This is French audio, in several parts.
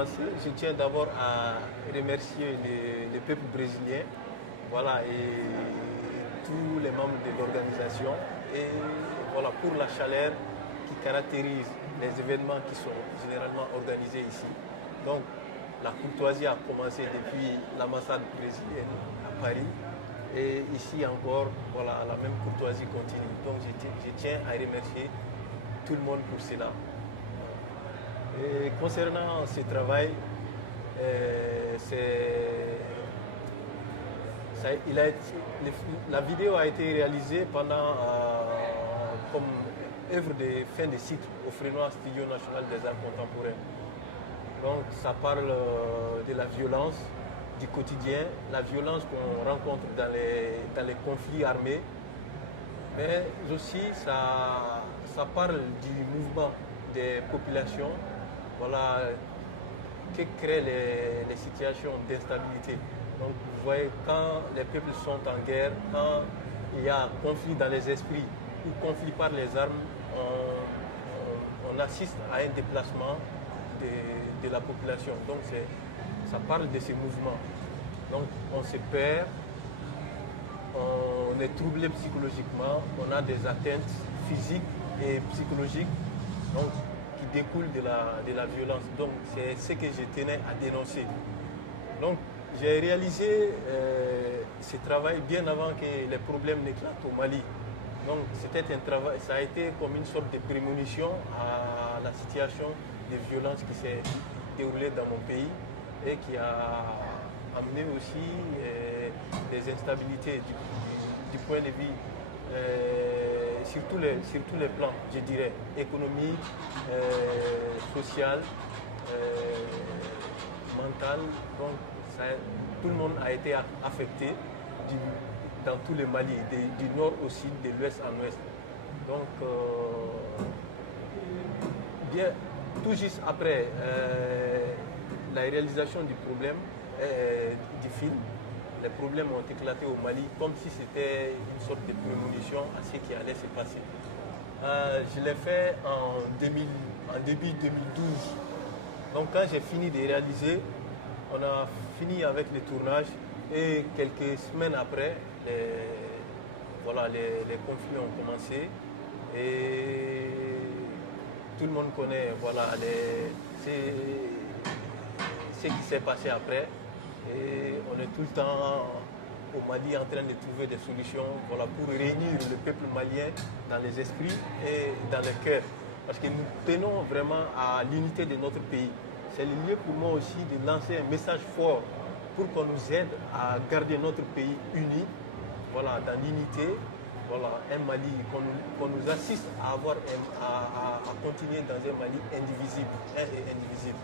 commencer, je tiens d'abord à remercier le peuple brésilien, voilà, et tous les membres de l'organisation, et voilà, pour la chaleur qui caractérise les événements qui sont généralement organisés ici. Donc, la courtoisie a commencé depuis l'ambassade brésilienne à Paris. Et ici encore, voilà, la même courtoisie continue. Donc je tiens à remercier tout le monde pour cela. Et concernant ce travail, la vidéo a été réalisée pendant comme œuvre de fin de cycle au Frénois Studio National des Arts Contemporains. Donc ça parle de la violence du quotidien, la violence qu'on rencontre dans les conflits armés, mais aussi ça parle du mouvement des populations, voilà, qui crée les situations d'instabilité. Donc vous voyez, quand les peuples sont en guerre, quand il y a conflit dans les esprits ou conflit par les armes, on assiste à un déplacement de la population. Donc ça parle de ces mouvements. Donc on se perd, on est troublé psychologiquement, on a des atteintes physiques et psychologiques donc, qui découlent de la violence. Donc c'est ce que je tenais à dénoncer. Donc j'ai réalisé ce travail bien avant que les problèmes n'éclatent au Mali. Donc c'était un travail, ça a été comme une sorte de prémonition à la situation de violence qui s'est déroulée dans mon pays et qui a amené aussi des instabilités du point de vue sur tous les plans, je dirais, économique, social, mental. Donc tout le monde a été affecté dans tout le Mali, du nord au sud, de l'ouest en ouest. Donc, bien, tout juste après la réalisation du problème, du film, les problèmes ont éclaté au Mali comme si c'était une sorte de prémonition à ce qui allait se passer. Je l'ai fait en début 2012. Donc quand j'ai fini de réaliser, on a fini avec le tournage et quelques semaines après, les conflits ont commencé et tout le monde connaît ce qui s'est passé après. Et on est tout le temps au Mali en train de trouver des solutions pour réunir le peuple malien dans les esprits et dans les cœurs. Parce que nous tenons vraiment à l'unité de notre pays. C'est le lieu pour moi aussi de lancer un message fort pour qu'on nous aide à garder notre pays uni, dans l'unité, un Mali, qu'on nous assiste à continuer dans un Mali indivisible, un et indivisible.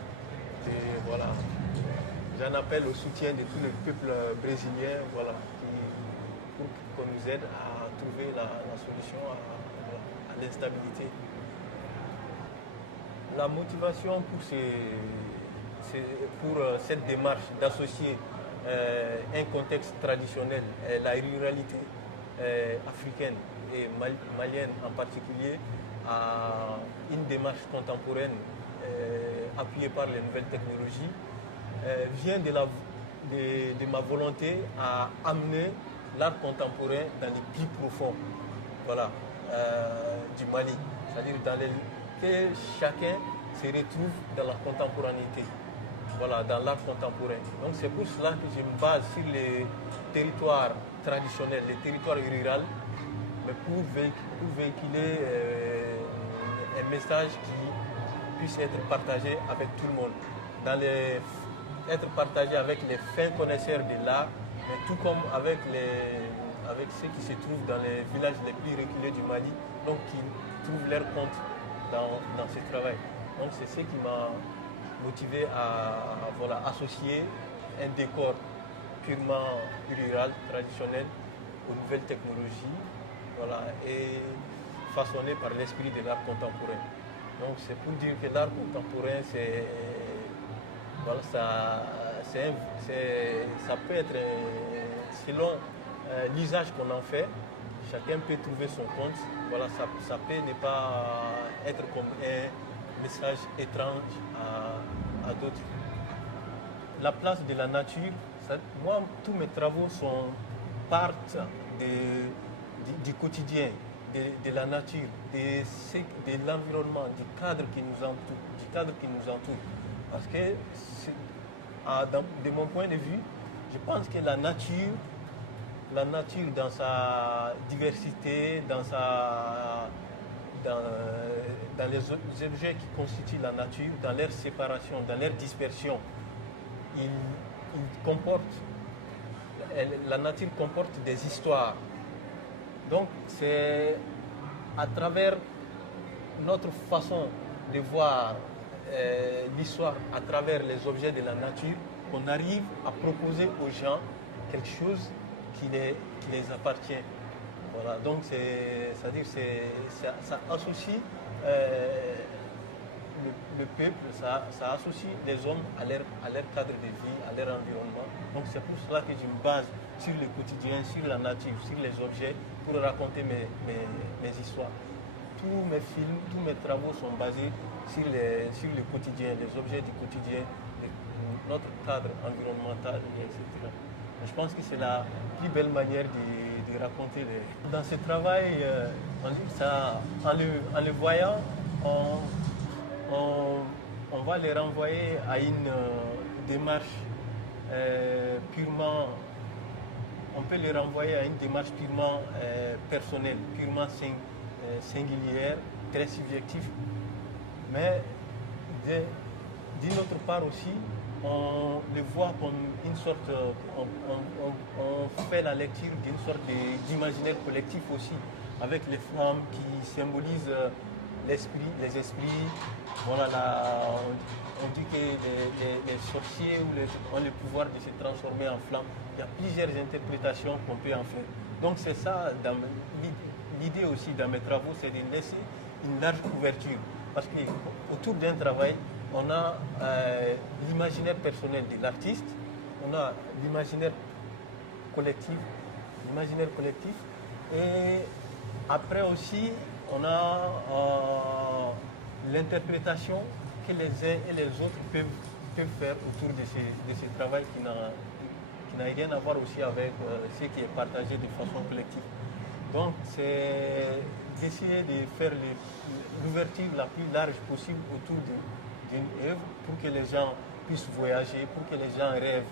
Et voilà. J'en appelle au soutien de tout le peuple brésilien pour qu'on nous aide à trouver la solution à l'instabilité. La motivation pour cette démarche d'associer un contexte traditionnel, la ruralité africaine et malienne en particulier, à une démarche contemporaine appuyée par les nouvelles technologies, vient de ma volonté à amener l'art contemporain dans les plus profonds du Mali. C'est-à-dire que chacun se retrouve dans la contemporanéité, dans l'art contemporain. Donc c'est pour cela que je me base sur les territoires traditionnels, les territoires ruraux, mais pour véhiculer un message qui puisse être partagé avec tout le monde. Être partagé avec les fins connaisseurs de l'art, mais tout comme avec ceux qui se trouvent dans les villages les plus reculés du Mali, donc qui trouvent leur compte dans ce travail. Donc c'est ce qui m'a motivé à associer un décor purement rural, traditionnel, aux nouvelles technologies, et façonné par l'esprit de l'art contemporain. Donc c'est pour dire que l'art contemporain, ça peut être selon l'usage qu'on en fait, chacun peut trouver son compte. Ça peut ne pas être comme un message étrange à d'autres. la place de la nature, moi, tous mes travaux partent du quotidien, de la nature, de l'environnement, du cadre qui nous entoure. Parce que, de mon point de vue, je pense que la nature dans sa diversité, dans les objets qui constituent la nature, dans leur séparation, dans leur dispersion, la nature comporte des histoires. Donc c'est à travers notre façon de voir l'histoire, à travers les objets de la nature, qu'on arrive à proposer aux gens quelque chose qui les appartient. Voilà, donc c'est-à-dire ça associe le peuple, ça associe les hommes à leur cadre de vie, à leur environnement. Donc c'est pour cela que je me base sur le quotidien, sur la nature, sur les objets pour raconter mes histoires. Tous mes films, tous mes travaux sont basés sur le quotidien, les objets du quotidien, notre cadre environnemental, etc. Je pense que c'est la plus belle manière de raconter. Dans ce travail, en le voyant, on va les renvoyer à une démarche purement, on peut les renvoyer à une démarche purement personnelle, purement singulière, très subjective. Mais d'une autre part aussi, on le voit comme une sorte, on fait la lecture d'une sorte d'imaginaire collectif aussi, avec les flammes qui symbolisent les esprits. Voilà, on dit que les sorciers ont le pouvoir de se transformer en flammes. Il y a plusieurs interprétations qu'on peut en faire. Donc c'est ça, l'idée aussi dans mes travaux, c'est de laisser une large couverture. Parce qu'autour d'un travail, on a l'imaginaire personnel de l'artiste, on a l'imaginaire collectif, et après aussi, on a l'interprétation que les uns et les autres peuvent faire autour de ce travail qui n'a rien à voir aussi avec ce qui est partagé de façon collective. Donc c'est d'essayer de faire l'ouverture la plus large possible autour d'une œuvre pour que les gens puissent voyager, pour que les gens rêvent,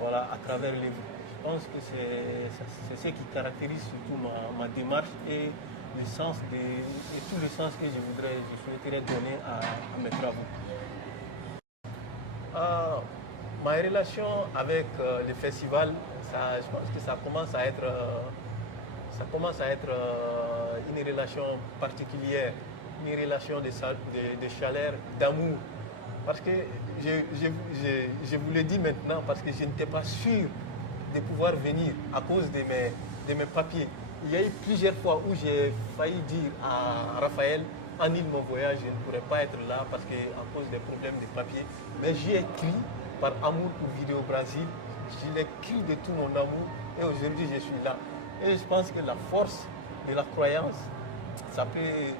voilà, à travers l'œuvre. Je pense que c'est ce qui caractérise surtout ma démarche et le sens et tout le sens que je souhaiterais donner à mes travaux. Ma relation avec le festival, je pense que ça commence à être une relation particulière, une relation de chaleur, d'amour. Parce que je vous le dis maintenant, parce que je n'étais pas sûr de pouvoir venir à cause de mes papiers. Il y a eu plusieurs fois où j'ai failli dire à Raphaël, annule mon voyage, je ne pourrais pas être là parce qu'à cause des problèmes de papiers. Mais j'ai écrit par amour pour Vidéo Brasil, je l'ai écrit de tout mon amour et aujourd'hui je suis là. Et je pense que la force de la croyance, ça peut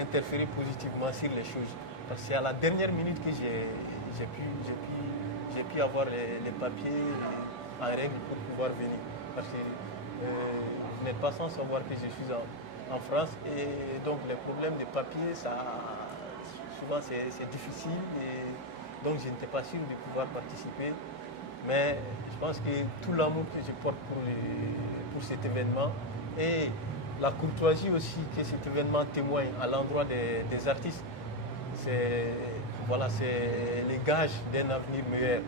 interférer positivement sur les choses. Parce que c'est à la dernière minute que j'ai pu avoir les papiers en règle pour pouvoir venir. Parce que vous n'êtes pas sans savoir que je suis en France et donc les problèmes de papiers, souvent c'est difficile et donc je n'étais pas sûr de pouvoir participer. Mais je pense que tout l'amour que je porte pour cet événement et la courtoisie aussi que cet événement témoigne à l'endroit des artistes, c'est les gages d'un avenir meilleur.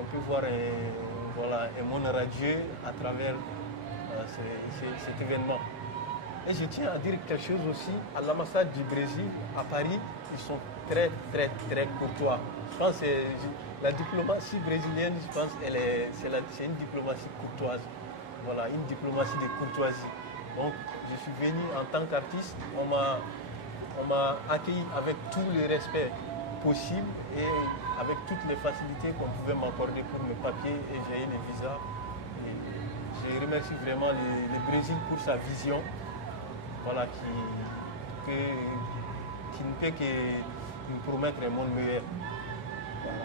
On peut voir un monde radieux à travers cet événement. Et je tiens à dire quelque chose aussi, à l'ambassade du Brésil, à Paris, ils sont très très très courtois. Je pense que la diplomatie brésilienne, je pense, c'est une diplomatie courtoise. Voilà, une diplomatie de courtoisie. Donc, je suis venu en tant qu'artiste, on m'a accueilli avec tout le respect possible et avec toutes les facilités qu'on pouvait m'accorder pour mes papiers et j'ai eu les visas. Et je remercie vraiment le Brésil pour sa vision, voilà, qui ne peut que nous promettre un monde meilleur. Voilà.